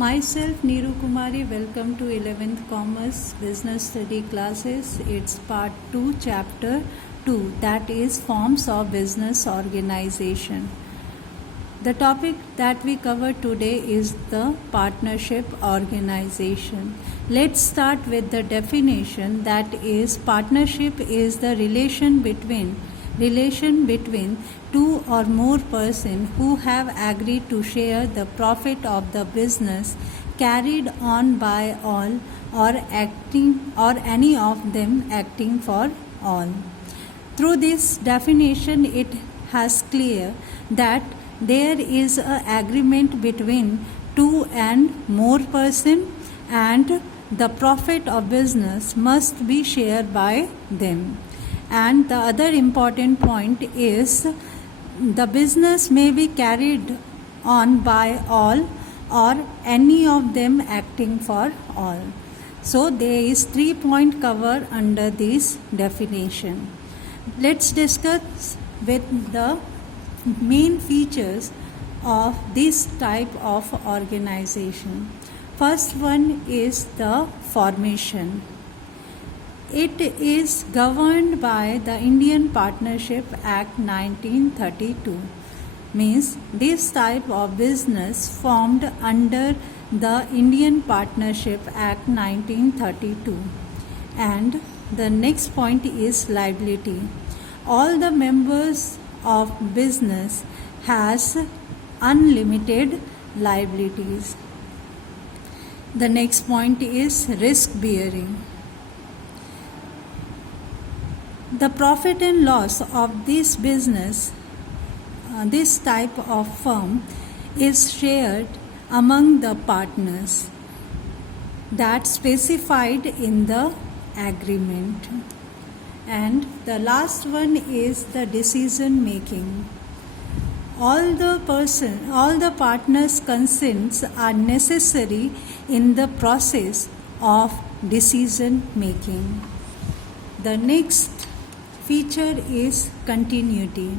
Myself Neeru Kumari, welcome to 11th Commerce Business Study classes. It's part 2, chapter 2, that is forms of business organization. The topic that we cover today is the partnership organization. Let's start with the definition, that is partnership is the relation between two or more persons who have agreed to share the profit of the business carried on by all or any of them acting for all. Through this definition, it has clear that there is an agreement between two and more persons, and the profit of business must be shared by them. And the other important point is the business may be carried on by all or any of them acting for all. So there is 3 points covered under this definition. Let's discuss with the main features of this type of organization. First one is the formation. It is governed by the Indian Partnership Act 1932. Means this type of business formed under the Indian Partnership Act 1932. And the next point is liability. All the members of business has unlimited liabilities. The next point is risk bearing. The profit and loss of this business, this type of firm, is shared among the partners that specified in the agreement. And the last one is the decision making. All the partners' consents are necessary in the process of decision making. The next feature is continuity.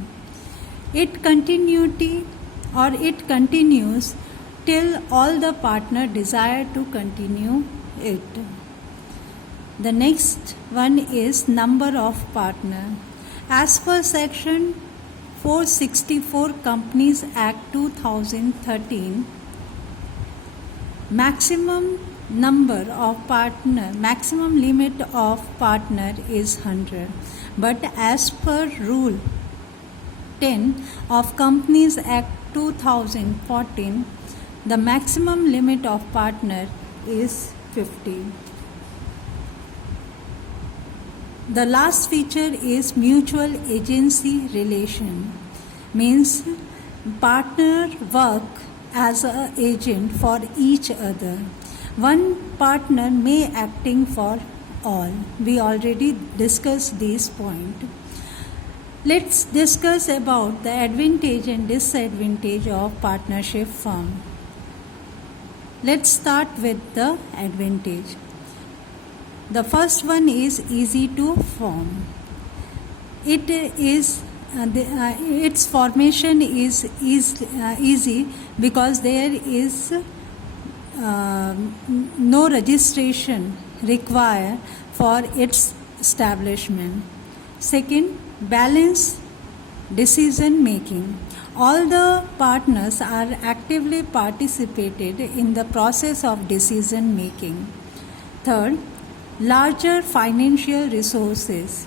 It continues till all the partners desire to continue it. The next one is number of partners. As per section 464 Companies Act 2013, maximum limit of partner is 100. But as per Rule 10 of Companies Act 2014, the maximum limit of partner is 50. The last feature is mutual agency relation. Means partner work as an agent for each other. One partner may acting for all. We already discussed this point. Let's discuss about the advantage and disadvantage of partnership firm. Let's start with the advantage. The first one is easy to form. Its formation is easy because there is no registration required for its establishment. Second, balanced decision making. All the partners are actively participated in the process of decision making. Third, larger financial resources,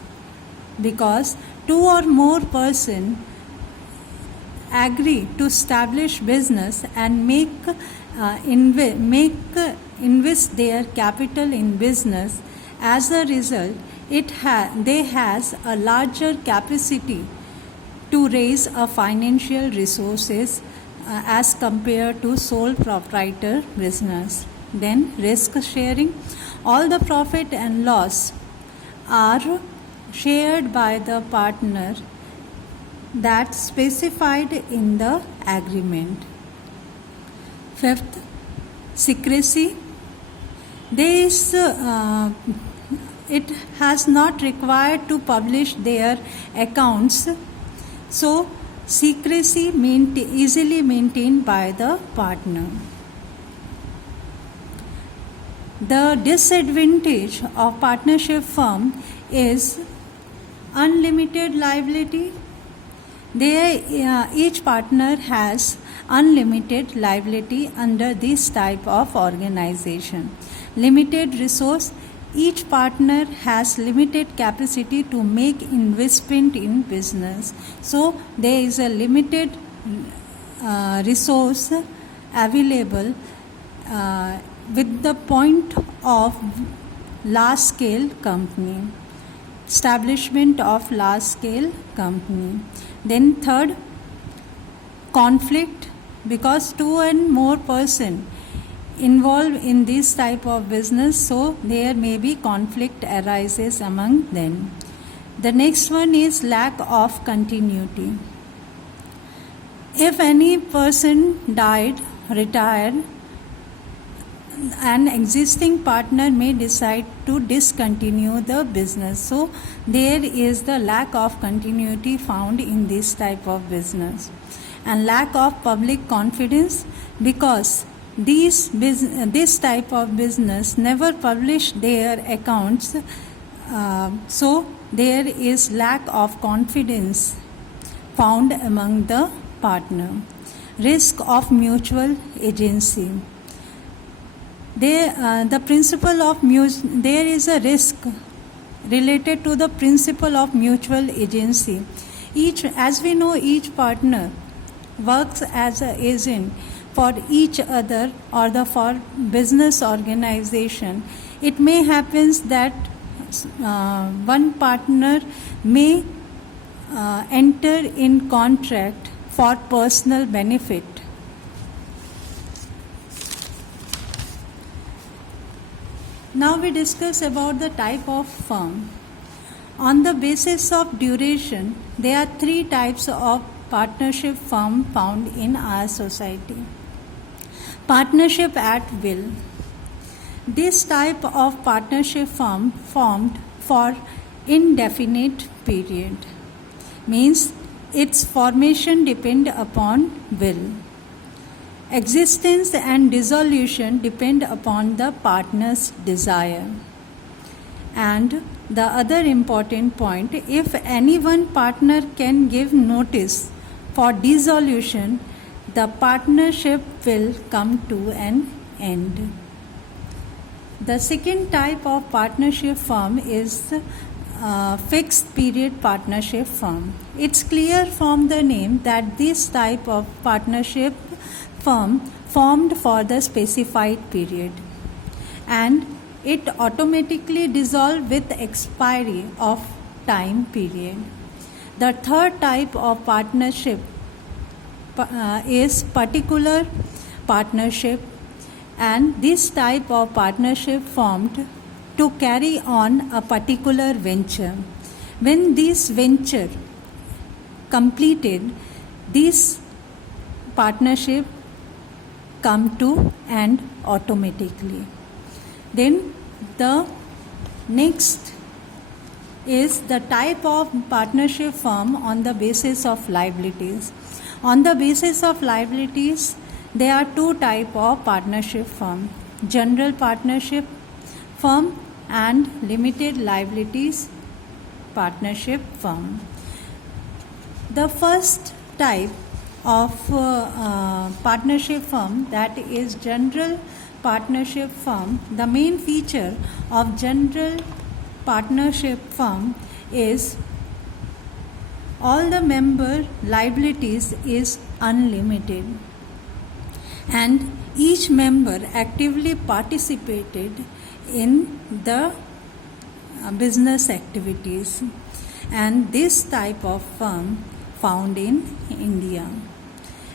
because two or more persons agree to establish business and invest their capital in business. As a result, they has a larger capacity to raise a financial resources as compared to sole proprietor business. Then risk sharing. All the profit and loss are shared by the partner that specified in the agreement. Fifth, secrecy. It has not required to publish their accounts, so secrecy easily maintained by the partner. The disadvantage of partnership firm is unlimited liability. Each partner has unlimited liability under this type of organization. Limited resource. Each partner has limited capacity to make investment in business. So there is a limited resource available with the point of large scale company, establishment of large scale company. Then third, conflict, because two and more person involved in this type of business, so there may be conflict arises among them. The next one is lack of continuity. If any person died, retired, an existing partner may decide to discontinue the business. So there is the lack of continuity found in this type of business. And lack of public confidence, because this type of business never publish their accounts, so there is lack of confidence found among the partner. Risk of mutual agency. The principle of there is a risk related to the principle of mutual agency. As we know, each partner works as an agent for each other or for business organization. It may happen that one partner may enter in contract for personal benefit. Now we discuss about the type of firm. On the basis of duration, there are three types of partnership firm found in our society. Partnership at will. This type of partnership firm formed for indefinite period, means its formation depend upon will. Existence and dissolution depend upon the partner's desire. And the other important point, if any one partner can give notice for dissolution, the partnership will come to an end. The second type of partnership firm is fixed period partnership firm. It's clear from the name that this type of partnership firm formed for the specified period, and it automatically dissolved with expiry of time period. The third type of partnership is particular partnership, and this type of partnership formed to carry on a particular venture. When this venture completed, this partnership come to end automatically. Then the next is the type of partnership firm on the basis of liabilities. On the basis of liabilities, there are two types of partnership firm: general partnership firm and limited liabilities partnership firm. The first type of partnership firm, that is general partnership firm. The main feature of general partnership firm is all the member liabilities is unlimited, and each member actively participated in the business activities, and this type of firm found in India.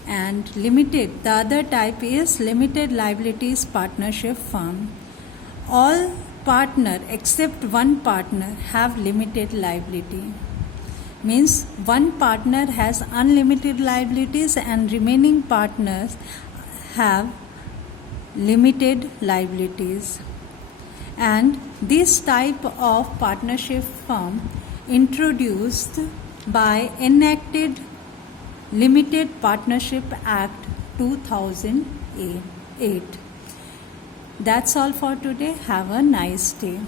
And the other type is limited liabilities partnership firm. All partner except one partner have limited liability, means one partner has unlimited liabilities and remaining partners have limited liabilities. And this type of partnership firm introduced by enacted Limited Partnership Act 2008. That's all for today. Have a nice day.